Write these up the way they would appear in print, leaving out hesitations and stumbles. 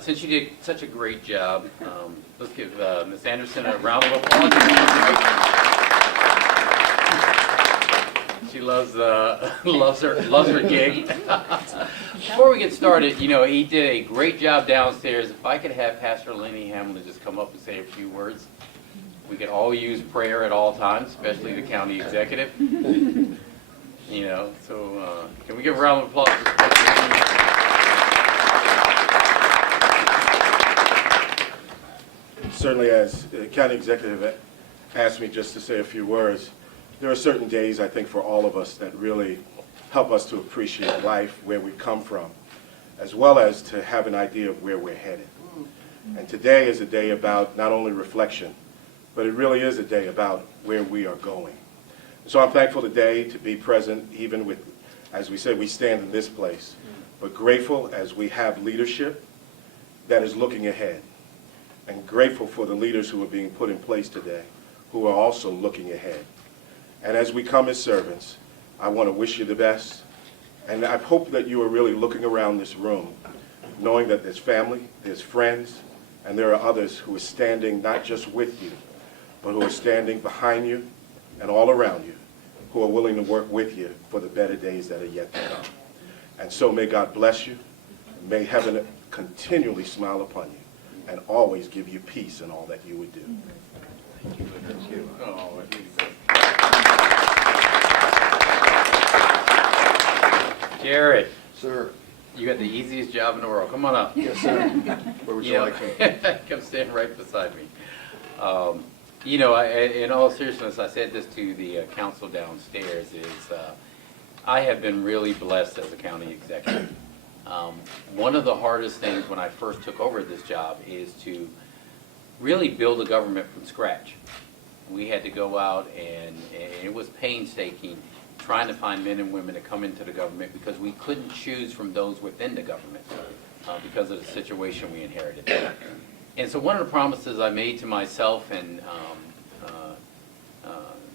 Since you did such a great job, let's give Ms. Anderson a round of applause. She loves her gig. Before we get started, you know, he did a great job downstairs. If I could have Pastor Lenny Hamlin just come up and say a few words. We could all use prayer at all times, especially the county executive. You know, so can we give a round of applause? Certainly, as county executive asked me just to say a few words, there are certain days, I think, for all of us that really help us to appreciate life, where we come from, as well as to have an idea of where we're headed. And today is a day about not only reflection, but it really is a day about where we are going. So I'm thankful today to be present, even with, as we said, we stand in this place, but grateful as we have leadership that is looking ahead, and grateful for the leaders who are being put in place today, who are also looking ahead. And as we come as servants, I want to wish you the best, and I hope that you are really looking around this room, knowing that there's family, there's friends, and there are others who are standing not just with you, but who are standing behind you and all around you, who are willing to work with you for the better days that are yet to come. And so may God bless you, may heaven continually smile upon you, and always give you peace in all that you would do. Thank you. Thank you. Oh, Jared. Sir. You got the easiest job in the world. Come on up. Yes, sir. Where would you like me? Come stand right beside me. You know, in all seriousness, I said this to the council downstairs, is I have been really blessed as a county executive. One of the hardest things when I first took over this job is to really build a government from scratch. We had to go out and it was painstaking trying to find men and women to come into the government because we couldn't choose from those within the government because of the situation we inherited. And so one of the promises I made to myself, and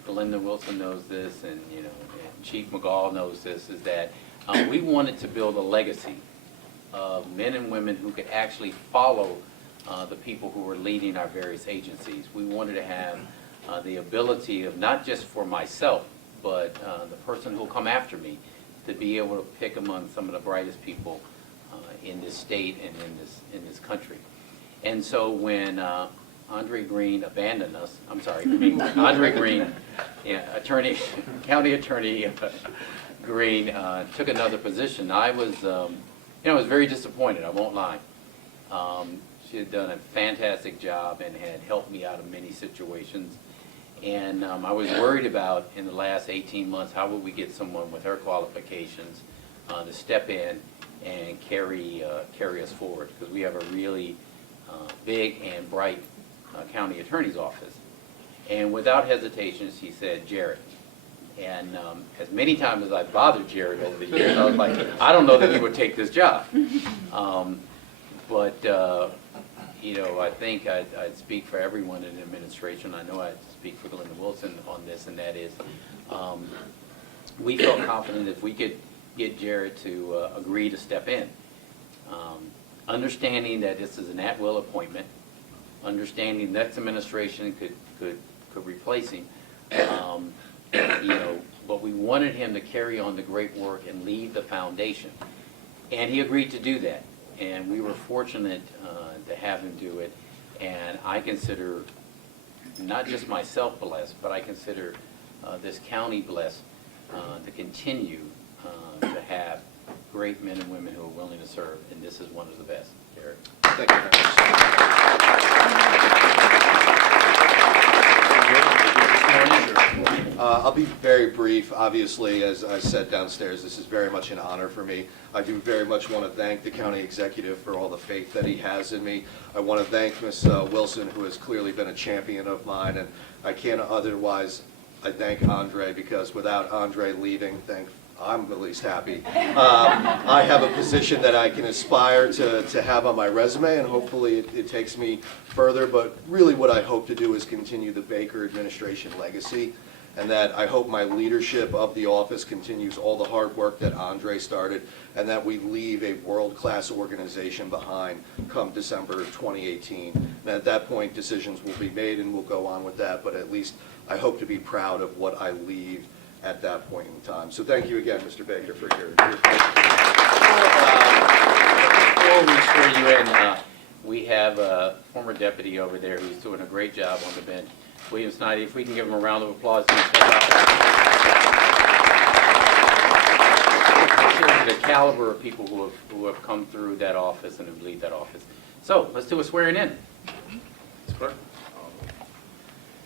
Belinda Wilson knows this, and you know, and Chief McGall knows this, is that we wanted to build a legacy of men and women who could actually follow the people who were leading our various agencies. We wanted to have the ability of not just for myself, but the person who will come after me, to be able to pick among some of the brightest people in this state and in this country. And so when Andre Green abandoned us, Andre Green, yeah, county attorney Green took another position, I was, I was very disappointed, I won't lie. She had done a fantastic job and had helped me out of many situations. And I was worried about, in the last 18 months, how would we get someone with her qualifications to step in and carry us forward, because we have a really big and bright county attorney's office. And without hesitation, she said, Jared. And as many times as I've bothered Jared over the years, I was like, I don't know that he would take this job. You know, I think I'd speak for everyone in the administration. I know I'd speak for Belinda Wilson on this, and that is, we felt confident if we could get Jared to agree to step in. Understanding that this is an at-will appointment, understanding next administration could replace him, you know, but we wanted him to carry on the great work and lead the foundation. And he agreed to do that. And we were fortunate to have him do it. And I consider not just myself blessed, but I consider this county blessed to continue to have great men and women who are willing to serve. And this is one of the best. Eric. Thank you very much. I'll be very brief. Obviously, as I said downstairs, this is very much an honor for me. I do very much want to thank the county executive for all the faith that he has in me. I want to thank Ms. Wilson, who has clearly been a champion of mine, and I can't otherwise. I thank Andre, because without Andre leaving, I'm at least happy. I have a position that I can aspire to have on my resume, and hopefully it takes me further. But really what I hope to do is continue the Baker administration legacy. and that I hope my leadership of the office continues all the hard work that Andre started, and that we leave a world-class organization behind come December 2018. And at that point, decisions will be made and we'll go on with that, but at least I hope to be proud of what I leave at that point in time. So thank you again, Mr. Baker, for your Before we swear you in, we have a former deputy over there who's doing a great job on the bench. William Snidey, if we can give him a round of applause. It shows the caliber of people who have come through that office and who lead that office. So let's do a swearing in. Swear.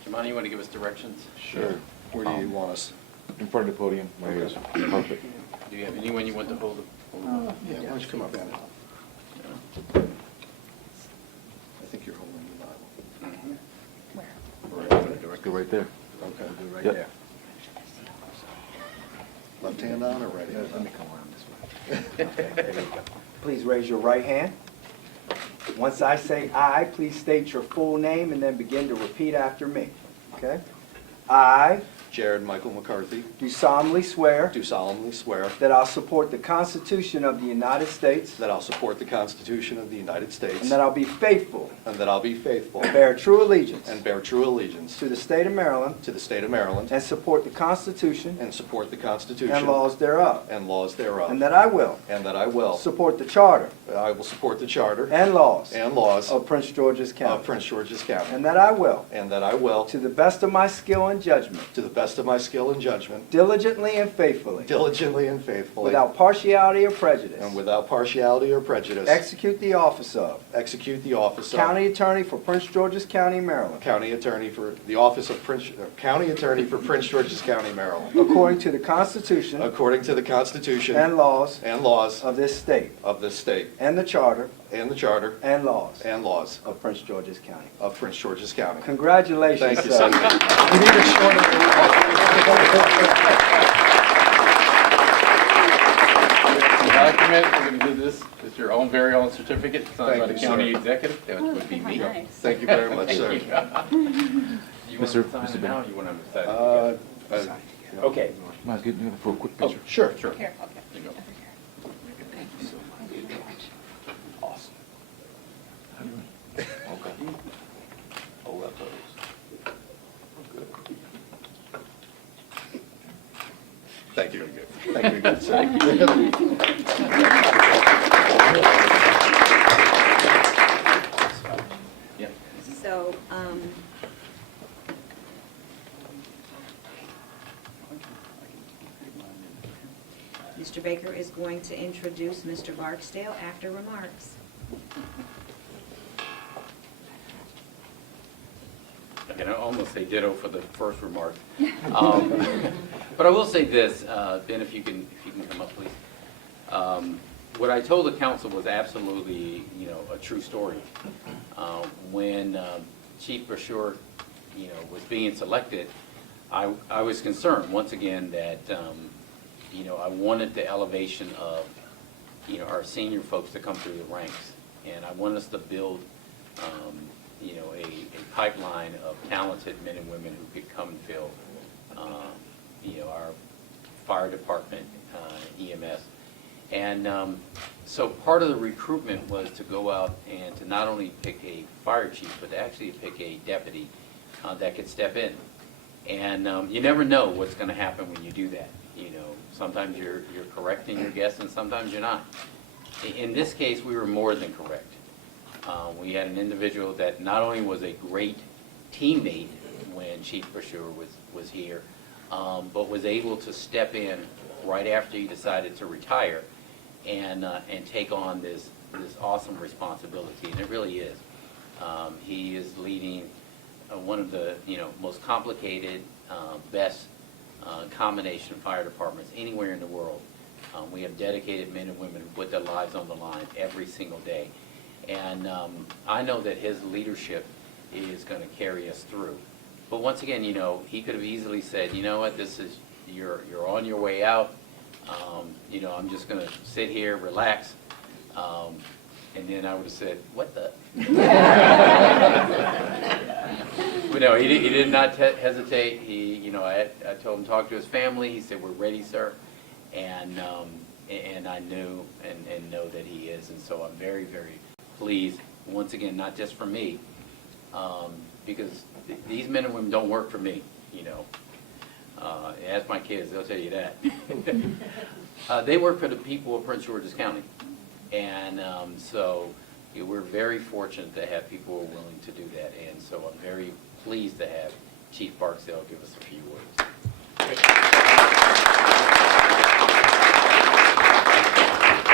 Jemani, you want to give us directions? Sure. Where do you want us? In front of the podium, right here. Perfect. Do you have anyone you want to hold? Yeah, why don't you come up, Anna? I think you're holding the Bible. Let's go right there. Okay. Right there. Left hand on or right hand? Let me come around this way. Please raise your right hand. Once I say "I," please state your full name and then begin to repeat after me. Okay? I Jared Michael McCarthy, do solemnly swear do solemnly swear that I'll support the Constitution of the United States that I'll support the Constitution of the United States and that I'll be faithful and that I'll be faithful and bear true allegiance and bear true allegiance to the state of Maryland to the state of Maryland and support the Constitution and support the Constitution and laws thereof, and laws thereof, and that I will and that I will support the Charter support the Charter and laws and laws of Prince George's of County, Prince George's County, and that I will, and that I will, to the best of my skill and judgment, to the best of my skill and judgment, diligently and faithfully, diligently and faithfully, without partiality or prejudice, and without partiality or prejudice, execute the office of execute the office of County Attorney for Prince George's County, Maryland, County Attorney for the office of County Attorney for Prince George's County, Maryland, according to the Constitution according to the Constitution and laws and laws of this state, of this state, and the Charter and the Charter and laws and laws of Prince George's County. of Prince George's County. Congratulations, Thank you, sir. sir. You need a shorter. Document, we're going to do this. It's your own very own certificate signed by the Thank you, county sir. executive. That would be me. Nice. Thank you very much, sir. You want to Mr. sign it now or you want to sign it? Okay. Might get you for a quick Oh, picture. sure. Sure. Here, okay. There you go. Awesome. Okay. Hold that pose. Good. Thank you. Thank you again, sir. Yeah. So, Mr. Baker is going to introduce Mr. Barksdale after remarks. I can almost say ditto for the first remark. But I will say this, Ben, if you can come up, please. What I told the council was absolutely, a true story. When Chief Brashear, was being selected, I was concerned, once again, that, I wanted the elevation of, our senior folks to come through the ranks. And I want us to build, a pipeline of talented men and women who could come and fill, our fire department, EMS. And so part of the recruitment was to go out and to not only pick a fire chief, but to actually pick a deputy that could step in. And you never know what's going to happen when you do that. Sometimes you're correct in your guess, and sometimes you're not. In this case, we were more than correct. We had an individual that not only was a great teammate when Chief Brashear was here, but was able to step in right after he decided to retire and take on this awesome responsibility, and it really is. He is leading one of the most complicated, best combination fire departments anywhere in the world. We have dedicated men and women who put their lives on the line every single day. And I know that his leadership is going to carry us through. But once again, he could have easily said, you know what, you're on your way out. I'm just going to sit here, relax. And then I would have said, what the? But no, he did not hesitate. He, you know, I told him, talk to his family. He said, we're ready, sir. And I knew and know that he is. And so I'm very, very pleased, once again, not just for me, because these men and women don't work for me, you know. Ask my kids, they'll tell you that. They work for the people of Prince George's County. And so we're very fortunate to have people who are willing to do that. And so I'm very pleased to have Chief Barksdale give us a few words.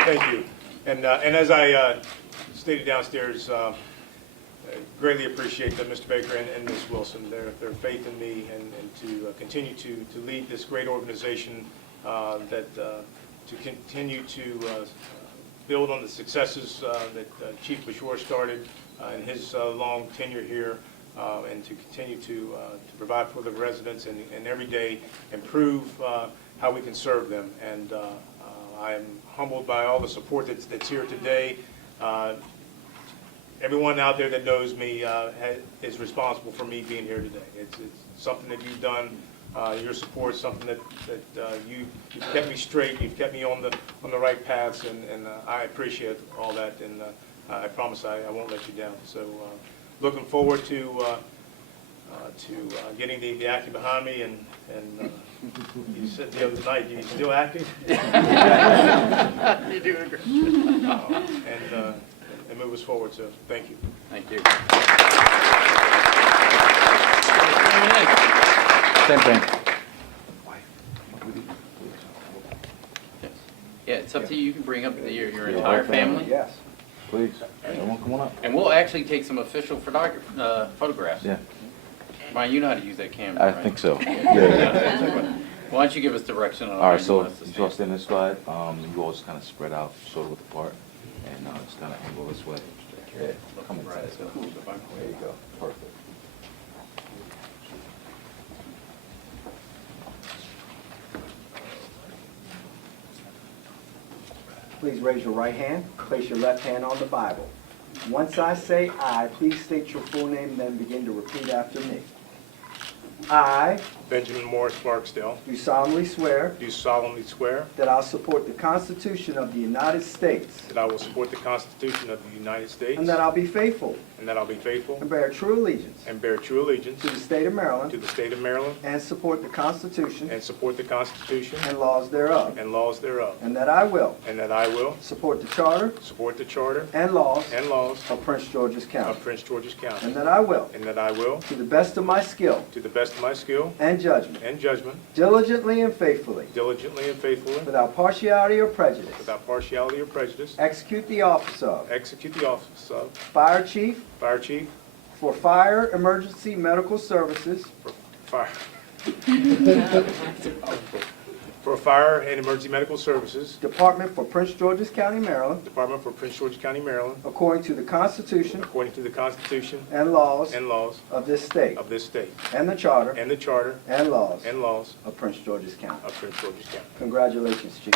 Thank you. And as I stated downstairs, I greatly appreciate that Mr. Baker and Ms. Wilson, their faith in me and to continue to lead this great organization, to continue to build on the successes that Chief Bashore started in his long tenure here, and to continue to provide for the residents and every day improve how we can serve them. And I am humbled by all the support that's here today. Everyone out there that knows me is responsible for me being here today. It's something that you've done. Your support is something that you've kept me straight. You've kept me on the right paths, and I appreciate all that. And I promise I won't let you down. So looking forward to getting the acting behind me. And you said the other night, you still acting? You're doing great. And move us forward. So thank you. Thank you. Same thing. Yeah, it's up to you. You can bring up your entire family. Yes. Please, everyone come on up. And we'll actually take some official photographs. Yeah, Ryan, you know how to use that camera, I right? think so. Yeah. Why don't you give us direction on All how right, you so want us to you all stand? stand this side. You all just kind of spread out, shoulder width apart, and just kind of angle this way. Yeah, come inside. There you go. Perfect. Please raise your right hand, place your left hand on the Bible. Once I say "I," please state your full name and then begin to repeat after me. I Benjamin Morris Barksdale, do solemnly swear do solemnly swear that I'll support the Constitution of the United States that I will support the Constitution of the United States and that I'll be faithful and that I'll be faithful and bear true allegiance and bear true allegiance to the state of to Maryland the state of Maryland and support the Constitution and support the Constitution and laws thereof, and laws thereof, and that I will and that I will support the Charter support the Charter and laws and laws of Prince George's County, of Prince George's County, and that I will, and that I will, to the best of my skill to the best of my skill and judgment, and judgment, diligently and faithfully, diligently and faithfully, without partiality or prejudice, without partiality or prejudice, execute the office of execute the office of Fire Chief Fire Chief for Fire Emergency Medical Services for Fire and Emergency Medical Services, Department for Prince George's County, Maryland, Department for Prince George's County, Maryland, according to the Constitution according to the Constitution and laws and laws of this state, of this state, and the Charter and the Charter and laws and laws of Prince George's County. of Prince George's County. Congratulations, Chief.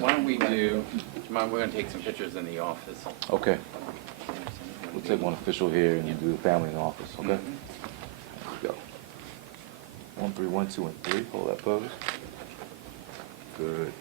Why don't we do, we're going to take some pictures in the office. Okay, we'll take one official here and you do the family in the office, okay? There we go. 1, 3, 1, 2, and 3, hold that pose. Good.